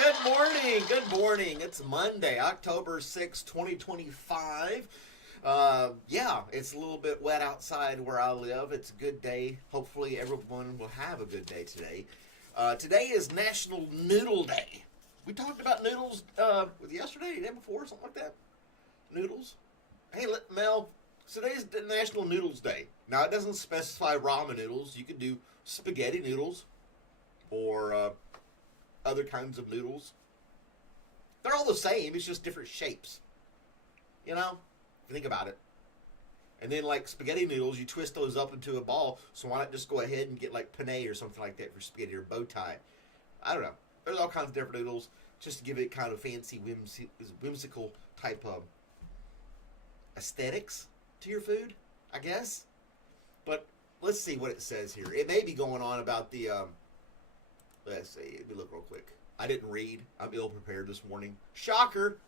Good morning. Good morning. It's Monday, October 6, 2025. Yeah, it's a little bit wet outside where I live. It's a good day. Hopefully, everyone will have a good day today. Today is National Noodle Day. We talked about noodles with yesterday, the day before, something like that. Noodles. Hey, Mel, today's National Noodles Day. Now, it doesn't specify ramen noodles. You could do spaghetti noodles or other kinds of noodles. They're all the same. It's just different shapes. You know? If you think about it. And then, like, spaghetti noodles, you twist those up into a ball. So why not just go ahead and get, like, penne or something like that for spaghetti or bow tie? I don't know. There's all kinds of different noodles just to give it kind of fancy, whimsical type of aesthetics to your food, I guess. But let's see what it says here. It may be going on about the... let's see. Let me look real quick. I didn't read. I'm ill prepared this morning. Shocker.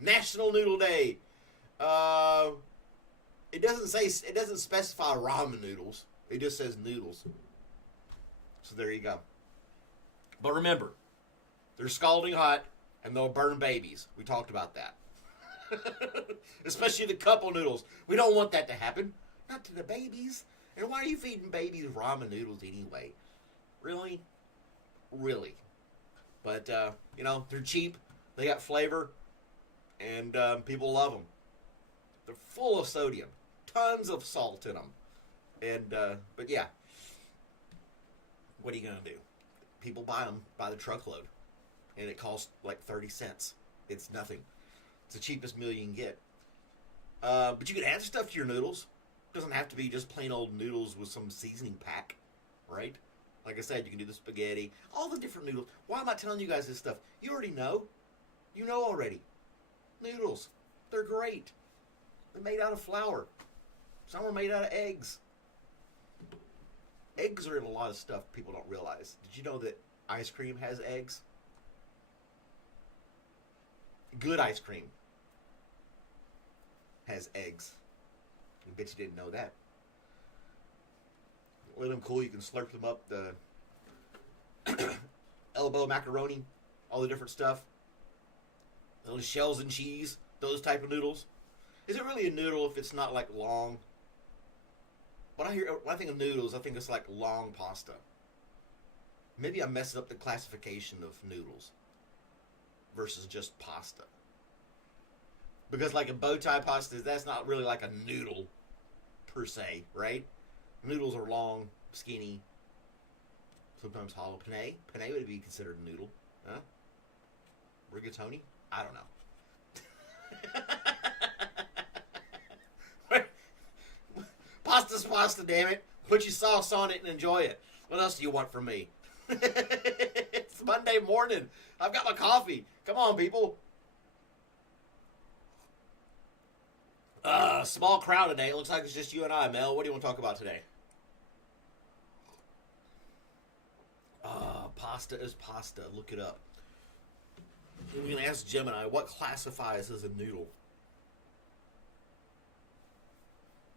National Noodle Day. It doesn't specify ramen noodles. It just says noodles. So there you go. But remember, they're scalding hot and they'll burn babies. We talked about that. Especially the couple noodles. We don't want that to happen. Not to the babies. And why are you feeding babies ramen noodles anyway? Really? Really? But, you know, they're cheap. They got flavor. And people love them. They're full of sodium. Tons of salt in them. And, but yeah. What are you going to do? People buy them by the truckload. And it costs like 30 cents. It's nothing. It's the cheapest meal you can get. But you can add stuff to your noodles. Doesn't have to be just plain old noodles with some seasoning pack, right? Like I said, you can do the spaghetti, all the different noodles. Why am I telling you guys this stuff? You already know. You know already. Noodles, they're great. They're made out of flour. Some are made out of eggs. Eggs are in a lot of stuff people don't realize. Did you know that ice cream has eggs? Good ice cream has eggs. I bet you didn't know that. Let them cool. You can slurp them up. The elbow macaroni, all the different stuff. Those shells and cheese, those type of noodles. Is it really a noodle if it's not like long? When I think of noodles, I think it's like long pasta. Maybe I'm messing up the classification of noodles versus just pasta. Because like a bow tie pasta, that's not really like a noodle per se, right? Noodles are long, skinny, sometimes hollow. Penne would be considered a noodle. Huh? Rigatoni? I don't know. Pasta's pasta, damn it. Put your sauce on it and enjoy it. What else do you want from me? It's Monday morning. I've got my coffee. Come on, people. Small crowd today. It looks like it's just you and I, Mel. What do you want to talk about today? Pasta is pasta. Look it up. We can ask Gemini what classifies as a noodle.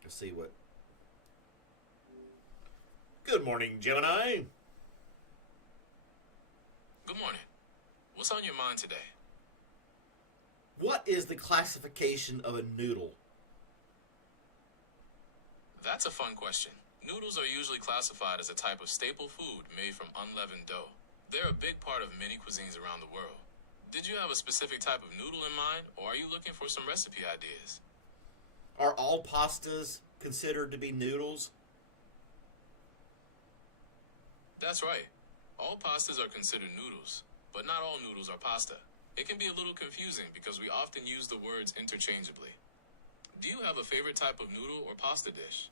Let's see what. Good morning, Gemini. Good morning. What's on your mind today? What is the classification of a noodle? That's a fun question. Noodles are usually classified as a type of staple food made from unleavened dough. They're a big part of many cuisines around the world. Did you have a specific type of noodle in mind, or are you looking for some recipe ideas? Are all pastas considered to be noodles? That's right. All pastas are considered noodles, but not all noodles are pasta. It can be a little confusing because we often use the words interchangeably. Do you have a favorite type of noodle or pasta dish?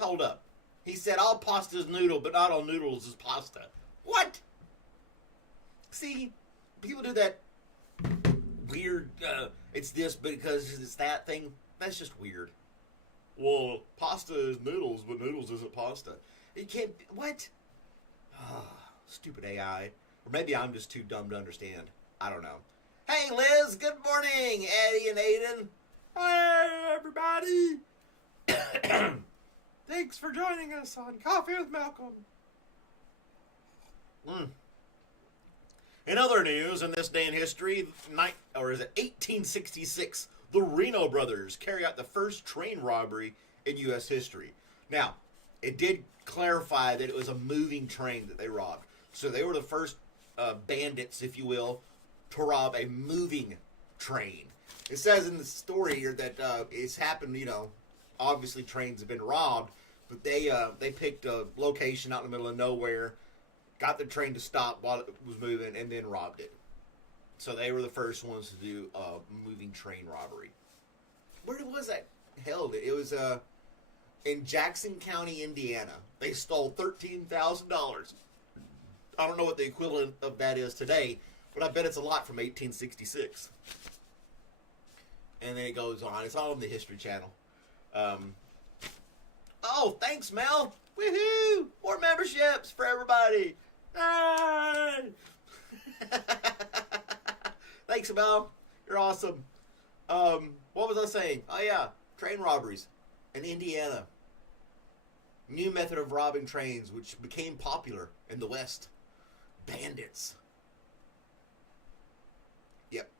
Hold up. He said all pasta is noodle, but not all noodles is pasta. What? See, people do that weird, it's this because it's that thing. That's just weird. Well, pasta is noodles, but noodles isn't pasta. You can't, what? Stupid AI. Or maybe I'm just too dumb to understand. I don't know. Hey, Liz, good morning, Eddie and Aiden. Hey, everybody. Thanks for joining us on Coffee with Malcolm. Mm. In other news, in this day in history, 1866, the Reno brothers carry out the first train robbery in U.S. history. Now, it did clarify that it was a moving train that they robbed. So they were the first bandits, if you will, to rob a moving train. It says in the story here that it's happened, obviously trains have been robbed, but they picked a location out in the middle of nowhere, got the train to stop while it was moving, and then robbed it. So they were the first ones to do a moving train robbery. Where was that held? It was in Jackson County, Indiana. They stole $13,000. I don't know what the equivalent of that is today, but I bet it's a lot from 1866. And then it goes on. It's all on the History Channel. Oh, thanks, Mel. Woohoo! More memberships for everybody. Ah! Thanks, Mel. You're awesome. What was I saying? Oh, yeah. Train robberies in Indiana. New method of robbing trains, which became popular in the West. Bandits. Yep.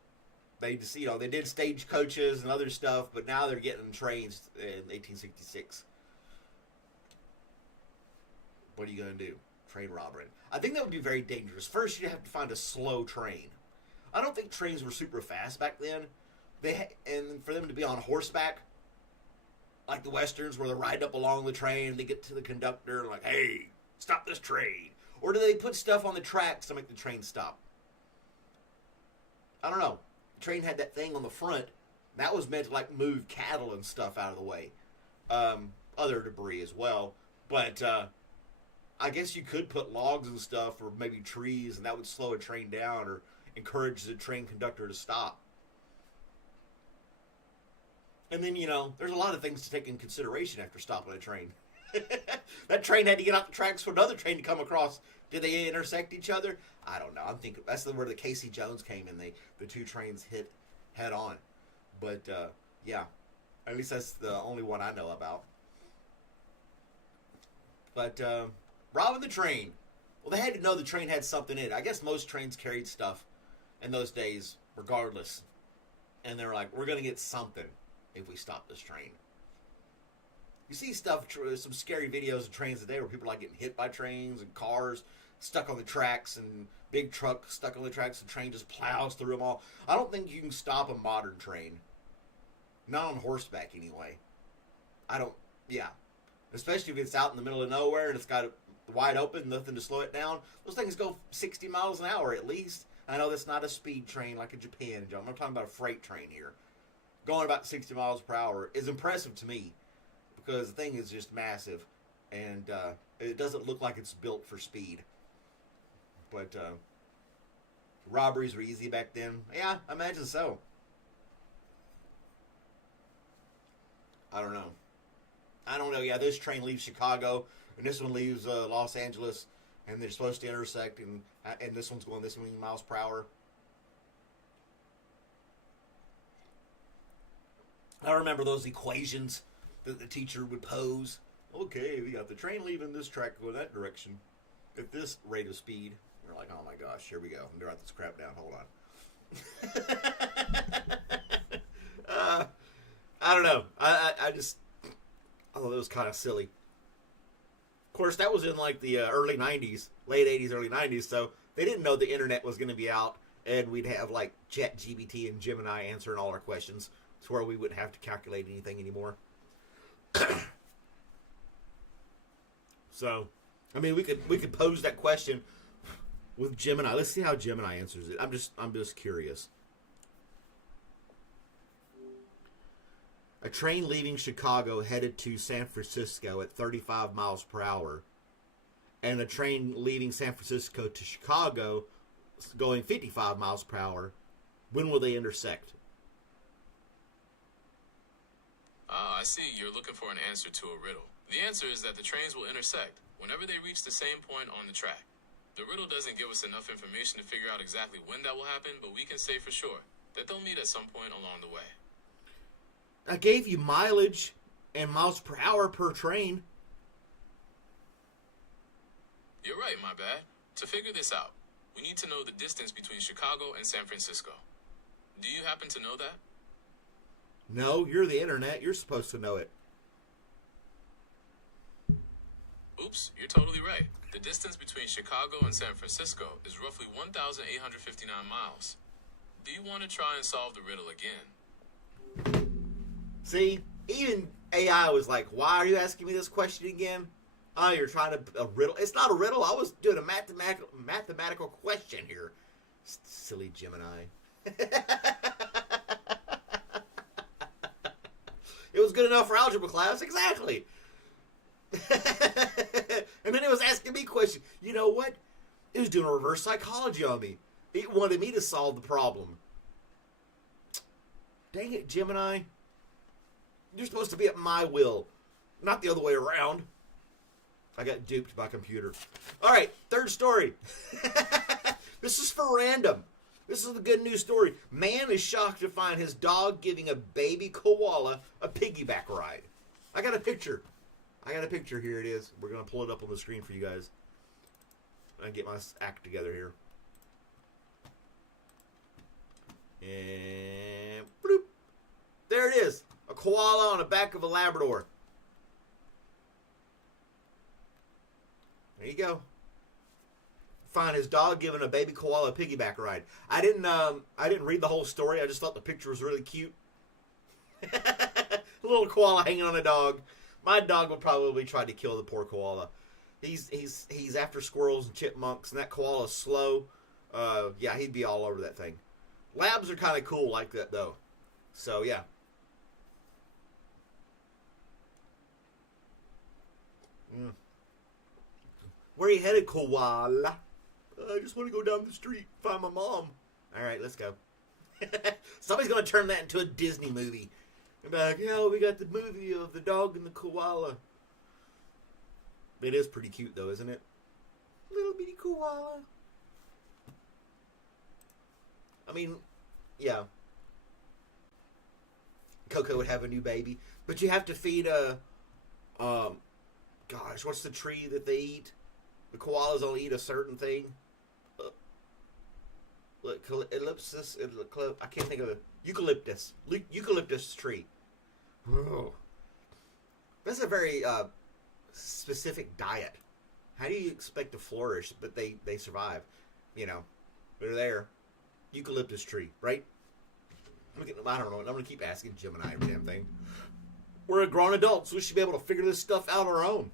They just, they did stagecoaches and other stuff, but now they're getting trains in 1866. What are you going to do? Train robbery. I think that would be very dangerous. First, you'd have to find a slow train. I don't think trains were super fast back then. And for them to be on horseback, like the Westerns, where they're riding up along the train, they get to the conductor, like, hey, stop this train. Or do they put stuff on the tracks to make the train stop? I don't know. The train had that thing on the front. That was meant to, like, move cattle and stuff out of the way. Other debris as well. But I guess you could put logs and stuff, or maybe trees, and that would slow a train down or encourage the train conductor to stop. And then, there's a lot of things to take in consideration after stopping a train. That train had to get off the tracks for another train to come across. Did they intersect each other? I don't know. I'm thinking that's where the Casey Jones came in. The two trains hit head on. But, yeah. At least that's the only one I know about. But, robbing the train. Well, they had to know the train had something in it. I guess most trains carried stuff in those days, regardless. And they're like, we're going to get something if we stop this train. You see stuff, some scary videos of trains today where people are like getting hit by trains and cars stuck on the tracks and big trucks stuck on the tracks. The train just plows through them all. I don't think you can stop a modern train. Not on horseback, anyway. Especially if it's out in the middle of nowhere and it's got it wide open, nothing to slow it down. Those things go 60 miles an hour at least. I know that's not a speed train like in Japan, John. I'm talking about a freight train here. Going about 60 miles per hour is impressive to me because the thing is just massive and it doesn't look like it's built for speed. But robberies were easy back then. Yeah, I imagine so. I don't know. Yeah, this train leaves Chicago and this one leaves Los Angeles, and they're supposed to intersect, and this one's going this many miles per hour. I remember those equations that the teacher would pose. Okay, we got the train leaving this track going that direction at this rate of speed. We're like, oh my gosh, here we go. I'm going to write this crap down. Hold on. I don't know. I just thought that was kind of silly. Of course, that was in like the early 90s, late 80s, early 90s, so they didn't know the internet was going to be out and we'd have like ChatGPT and Gemini answering all our questions to where we wouldn't have to calculate anything anymore. So, I mean, we could pose that question with Gemini. Let's see how Gemini answers it. I'm just curious. A train leaving Chicago headed to San Francisco at 35 miles per hour, and a train leaving San Francisco to Chicago going 55 miles per hour. When will they intersect? I see you're looking for an answer to a riddle. The answer is that the trains will intersect whenever they reach the same point on the track. The riddle doesn't give us enough information to figure out exactly when that will happen, but we can say for sure that they'll meet at some point along the way. I gave you mileage and miles per hour per train. You're right, my bad. To figure this out, we need to know the distance between Chicago and San Francisco. Do you happen to know that? No, you're the internet. You're supposed to know it. Oops, you're totally right. The distance between Chicago and San Francisco is roughly 1,859 miles. Do you want to try and solve the riddle again? See, even AI was like, why are you asking me this question again? Oh, you're trying to a riddle. It's not a riddle. I was doing a mathematical question here. Silly Gemini. It was good enough for algebra class. Exactly. And then it was asking me questions. You know what? It was doing a reverse psychology on me. It wanted me to solve the problem. Dang it, Gemini. You're supposed to be at my will, not the other way around. I got duped by computer. All right, third story. This is for random. This is the good news story. Man is shocked to find his dog giving a baby koala a piggyback ride. I got a picture. Here it is. We're going to pull it up on the screen for you guys. I get my act together here. And bloop. There it is. A koala on the back of a Labrador. There you go. Find his dog giving a baby koala a piggyback ride. I didn't read the whole story. I just thought the picture was really cute. A little koala hanging on a dog. My dog would probably try to kill the poor koala. He's after squirrels and chipmunks, and that koala's slow. Yeah, he'd be all over that thing. Labs are kind of cool like that, though. So, yeah. Where are you headed, koala? I just want to go down the street, find my mom. All right, let's go. Somebody's going to turn that into a Disney movie. And be like, yeah, we got the movie of the dog and the koala. It is pretty cute, though, isn't it? Little bitty koala. I mean, yeah. Coco would have a new baby. But you have to feed gosh, what's the tree that they eat? The koalas only eat a certain thing. Ellipsis, I can't think of it. Eucalyptus tree. Oh. That's a very specific diet. How do you expect to flourish, but they survive? You know, they're there. Eucalyptus tree, right? I don't know. I'm going to keep asking Gemini every damn thing. We're grown adults. We should be able to figure this stuff out on our own.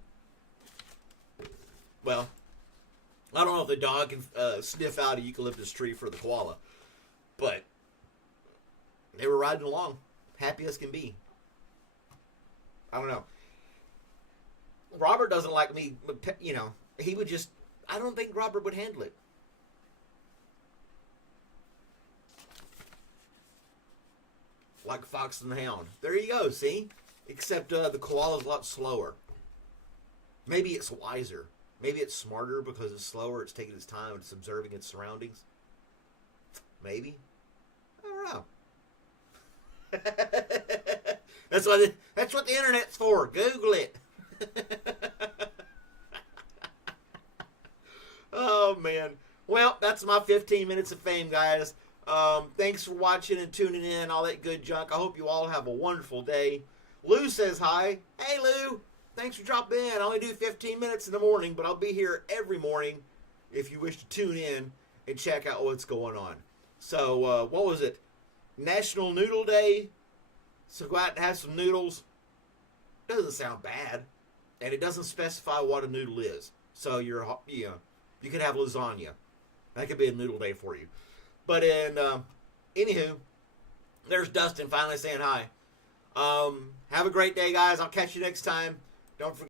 Well, I don't know if the dog can sniff out a eucalyptus tree for the koala. But they were riding along. Happy as can be. I don't know. Robert doesn't like me, you know. He would just... I don't think Robert would handle it. Like Fox and the Hound. There you go, see? Except the koala's a lot slower. Maybe it's wiser. Maybe it's smarter because it's slower. It's taking its time. It's observing its surroundings. Maybe. I don't know. That's what the internet's for. Google it. Oh, man. Well, that's my 15 minutes of fame, guys. Thanks for watching and tuning in, all that good junk. I hope you all have a wonderful day. Lou says hi. Hey, Lou. Thanks for dropping in. I only do 15 minutes in the morning, but I'll be here every morning if you wish to tune in and check out what's going on. So, what was it? National Noodle Day. So go out and have some noodles. Doesn't sound bad. And it doesn't specify what a noodle is. So, you could have lasagna. That could be a noodle day for you. But anywho, there's Dustin finally saying hi. Have a great day, guys. I'll catch you next time. Don't forget.